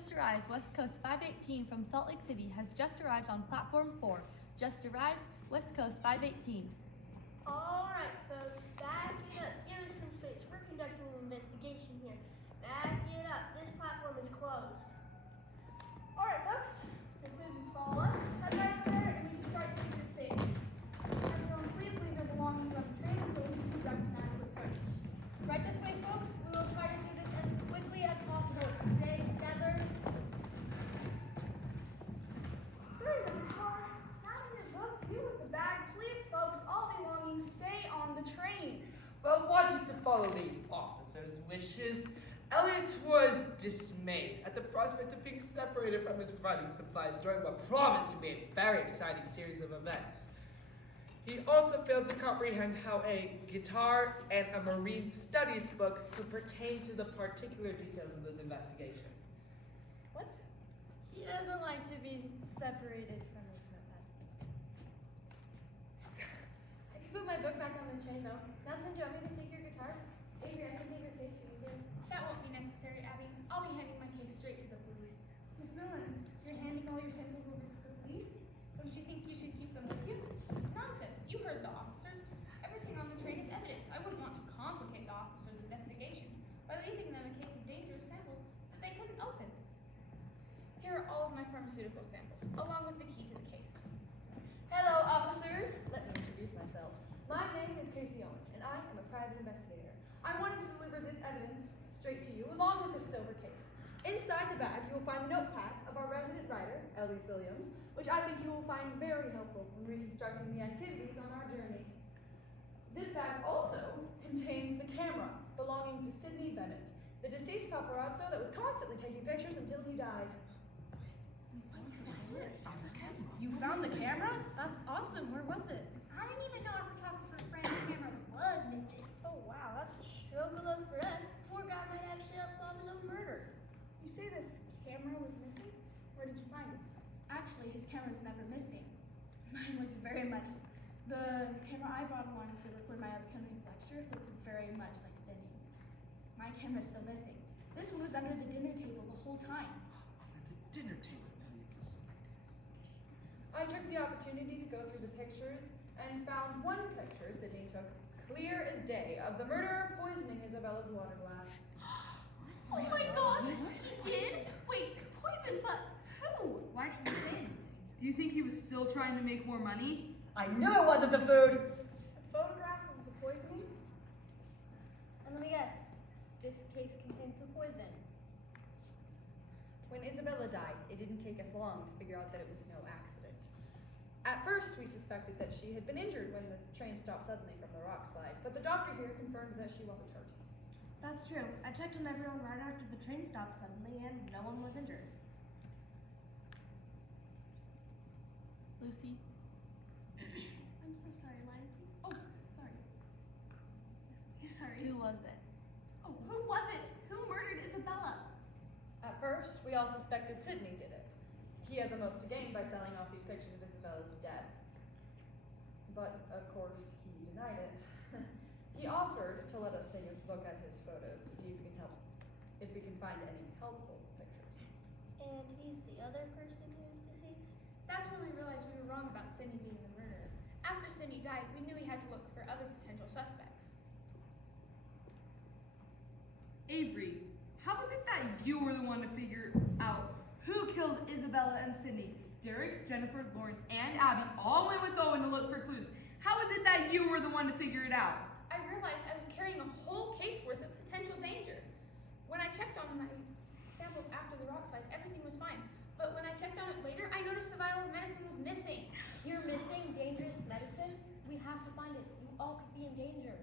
just arrived. West Coast 518 from Salt Lake City has just arrived on platform 4. Just arrived, West Coast 518. Alright folks, back it up. Give us some space. We're conducting an investigation here. Back it up. This platform is closed. Alright folks, please just follow us. Head right up there and we can start taking your statements. Everyone please leave their belongings on the train until we can conduct an adequate search. Right this way, folks. We will try to do this as quickly as possible. Stay together. Sir, the guitar, not in your book, you with the bag. Please folks, all belongings stay on the train. But wanting to follow the officer's wishes, Elliot was dismayed at the prospect of being separated from his writing supplies during what promised to be a very exciting series of events. He also failed to comprehend how a guitar and a marine studies book could pertain to the particular details of this investigation. What? He doesn't like to be separated from his notepad. I can put my book back on the train, though. Now, Cindy, want me to take your guitar? Avery, I can take your case. That won't be necessary, Abby. I'll be handing my case straight to the police. Miss Millen, you're handing all your samples over to the police? Don't you think you should keep them with you? Nonsense. You heard the officers. Everything on the train is evidence. I wouldn't want to complicate the officers' investigations by leaving them a case of dangerous samples that they couldn't open. Here are all of my pharmaceutical samples, along with the key to the case. Hello, officers. Let me introduce myself. My name is Casey Owen, and I am a private investigator. I wanted to deliver this evidence straight to you, along with this silver case. Inside the bag, you will find the notepad of our resident writer, Elliot Williams, which I think you will find very helpful when reconstructing the activities on our journey. This bag also contains the camera belonging to Sidney Bennett, the deceased paparazzo that was constantly taking pictures until he died. You found the camera? That's awesome. Where was it? I didn't even know our photographer friend's camera was missing. Oh wow, that's a struggle up for us. The poor guy might actually help solve his own murder. You say this camera was missing? Where did you find it? Actually, his camera's never missing. Mine looks very much. The camera I brought along to record my upcoming lecture looked very much like Sydney's. My camera's still missing. This one was under the dinner table the whole time. At the dinner table, Elliot's a scientist. I took the opportunity to go through the pictures and found one picture Sidney took, clear as day, of the murderer poisoning Isabella's water glass. Oh my gosh! He did? Wait, poison, but who? Why didn't you say anything? Do you think he was still trying to make more money? I knew it wasn't the food! A photograph of the poisoning? And let me guess, this case contains the poison. When Isabella died, it didn't take us long to figure out that it was no accident. At first, we suspected that she had been injured when the train stopped suddenly from the rock slide, but the doctor here confirmed that she wasn't hurt. That's true. I checked on everyone right after the train stopped suddenly, and no one was injured. Lucy? I'm so sorry, Len. Oh, sorry. Sorry. Who was it? Oh, who was it? Who murdered Isabella? At first, we all suspected Sidney did it. He had the most to gain by selling off these pictures of Isabella's death. But, of course, he denied it. He offered to let us take a look at his photos to see if we can find any helpful pictures. And he's the other person who's deceased? That's when we realized we were wrong about Cindy being the murderer. After Cindy died, we knew we had to look for other potential suspects. Avery, how is it that you were the one to figure out who killed Isabella and Cindy? Derek, Jennifer, Lauren, and Abby all went with Owen to look for clues. How is it that you were the one to figure it out? I realized I was carrying a whole case worth of potential danger. When I checked on my samples after the rock slide, everything was fine. But when I checked on it later, I noticed the vial of medicine was missing. You're missing dangerous medicine? We have to find it. You all could be in danger.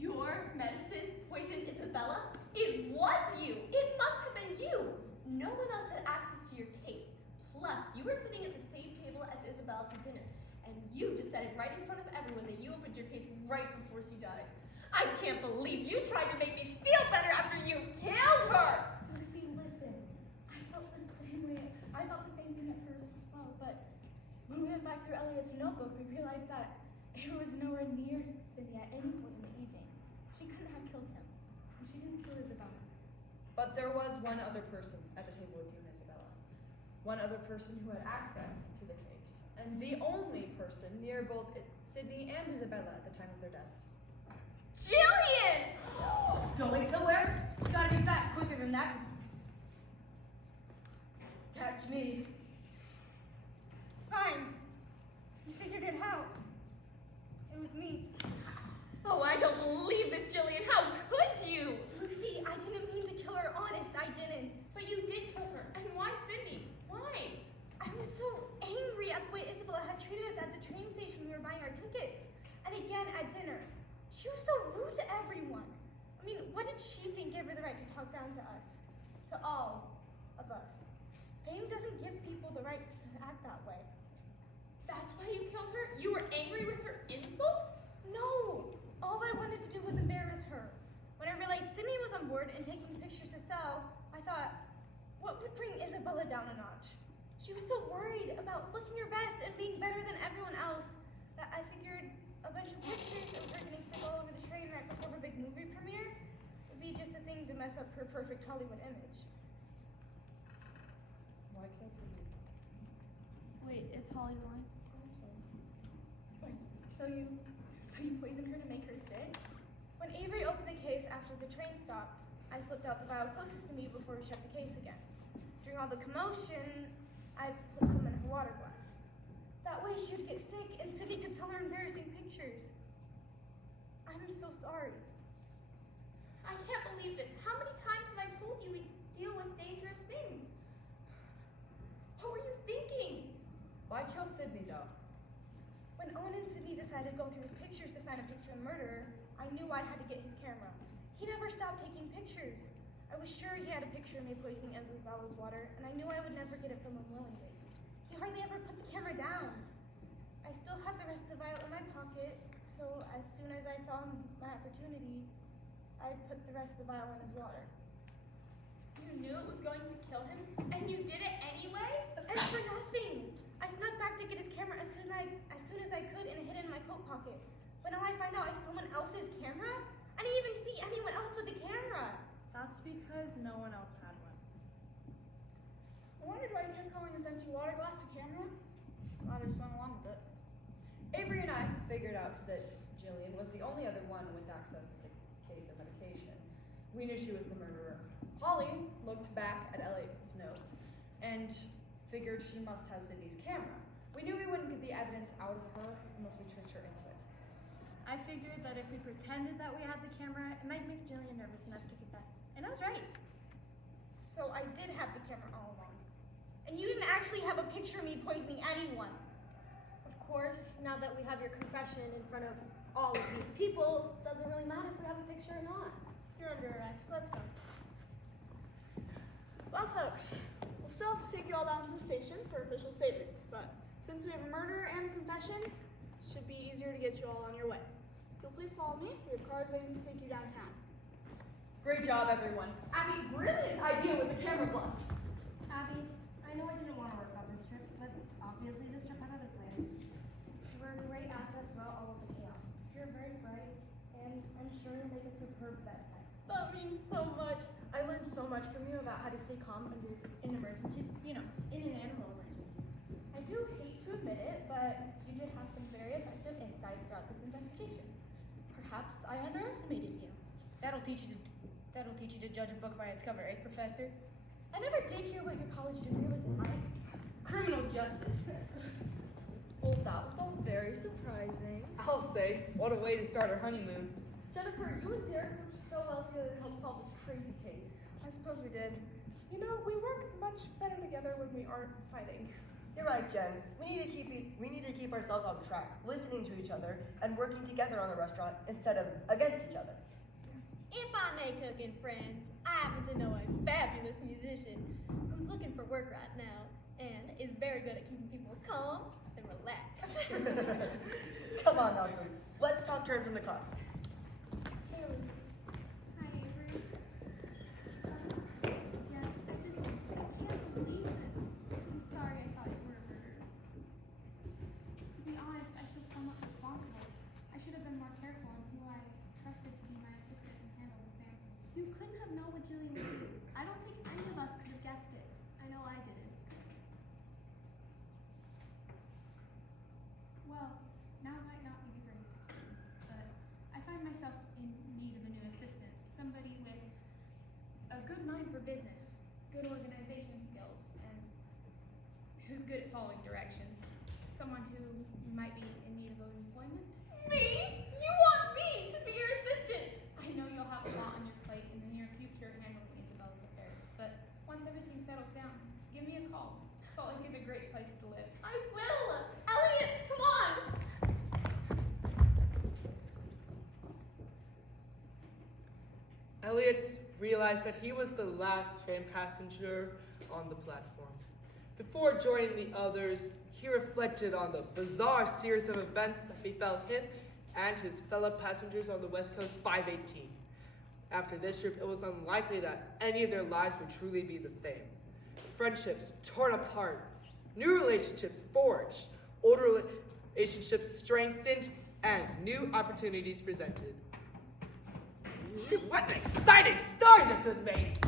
Your medicine poisoned Isabella? It was you! It must have been you! No one else had access to your case. Plus, you were sitting at the same table as Isabella for dinner. And you decided right in front of everyone that you opened your case right before she died. I can't believe you tried to make me feel better after you killed her! Lucy, listen. I felt the same way. I thought the same thing at first as well, but when we went back through Elliot's notebook, we realized that it was nowhere near Cindy at any point in the evening. She couldn't have killed him, and she didn't kill Isabella. But there was one other person at the table with you and Isabella. One other person who had access to the case. And the only person near both Sydney and Isabella at the time of their deaths. Jillian! Going somewhere? Gotta be back quicker than that. Catch me. Fine. You figured it out. It was me. Oh, I don't believe this, Jillian. How could you? Lucy, I didn't mean to kill her. Honest, I didn't. But you did kill her. And why Cindy? Why? I was so angry at the way Isabella had treated us at the train station when we were buying our tickets. And again at dinner. She was so rude to everyone. I mean, what did she think gave her the right to talk down to us? To all of us. Fame doesn't give people the right to act that way. That's why you killed her? You were angry with her insults? No! All I wanted to do was embarrass her. When I realized Sydney was on board and taking pictures to sell, I thought, what would bring Isabella down a notch? She was so worried about looking her best and being better than everyone else that I figured a bunch of pictures of her getting sick all over the train right before her big movie premiere would be just a thing to mess up her perfect Hollywood image. Why kill Sydney? Wait, it's Holly Roy. So you poisoned her to make her sick? When Avery opened the case after the train stopped, I slipped out the vial closest to me before we shut the case again. During all the commotion, I put some in her water glass. That way she would get sick and Sydney could sell her embarrassing pictures. I'm so sorry. I can't believe this. How many times have I told you we deal with dangerous things? What were you thinking? Why kill Sydney, though? When Owen and Sydney decided to go through his pictures to find a picture of the murderer, I knew I had to get his camera. He never stopped taking pictures. I was sure he had a picture of me poisoning Isabella's water, and I knew I would never get it from him willingly. He hardly ever put the camera down. I still had the rest of the vial in my pocket, so as soon as I saw my opportunity, I put the rest of the vial in his water. You knew it was going to kill him, and you did it anyway? And for nothing! I snuck back to get his camera as soon as I could and hid it in my coat pocket. But now I find out it's someone else's camera? I didn't even see anyone else with a camera. That's because no one else had one. I wondered why you kept calling this empty water glass a camera. Glad I just went along with it. Avery and I figured out that Jillian was the only other one with access to the case of medication. We knew she was the murderer. Holly looked back at Elliot's notes and figured she must have Sydney's camera. We knew we wouldn't get the evidence out of her unless we tricked her into it. I figured that if we pretended that we had the camera, it might make Jillian nervous enough to confess. And I was right. So I did have the camera all along. And you didn't actually have a picture of me poisoning anyone. Of course, now that we have your confession in front of all of these people, doesn't really matter if we have a picture or not. You're under arrest. Let's go. Well, folks, we'll still have to take you all down to the station for official statements, but since we have a murder and a confession, it should be easier to get you all on your way. If you'll please follow me, we have cars waiting to take you downtown. Great job, everyone. Abby, brilliant idea with the camera bluff. Abby, I know I didn't want to work on this trip, but obviously this trip had other plans. You were a great asset throughout all of the chaos. You're very bright, and I'm sure you'll make a superb bedtime. That means so much. I learned so much from you about how to stay calm in emergencies, in an animal emergency. I do hate to admit it, but you did have some very effective insights throughout this investigation. Perhaps I underestimated you. That'll teach you to judge a book by its cover, eh, Professor? I never did hear what your college degree was in, Mike. Criminal justice. Well, that was all very surprising. I'll say, what a way to start our honeymoon. Jennifer, you and Derek worked so well together to help solve this crazy case. I suppose we did. You know, we work much better together when we aren't fighting. You're right, Jen. We need to keep ourselves on track, listening to each other, and working together on the restaurant instead of against each other. If I may cook in friends, I happen to know a fabulous musician who's looking for work right now and is very good at keeping people calm and relaxed. Come on, Nelson. Let's talk terms in the car. Hi, Avery. Yes, I can't believe this. I'm sorry I thought you were a murderer. To be honest, I feel somewhat responsible. I should have been more careful on who I trusted to be my assistant and handle the samples. You couldn't have known what Jillian would do. mind for business, good organization skills, and who's good at following directions. Someone who might be in need of employment. Me? You want me to be your assistant? I know you'll have a lot on your plate in the near future handling Isabella's affairs, but once everything settles down, give me a call. Salt Lake is a great place to live. I will! Elliot, come on! Elliot realized that he was the last train passenger on the platform. Before joining the others, he reflected on the bizarre series of events that befell him and his fellow passengers on the West Coast 518. After this trip, it was unlikely that any of their lives would truly be the same. Friendships torn apart, new relationships forged, older relationships strengthened, and new opportunities presented. What an exciting story this would make!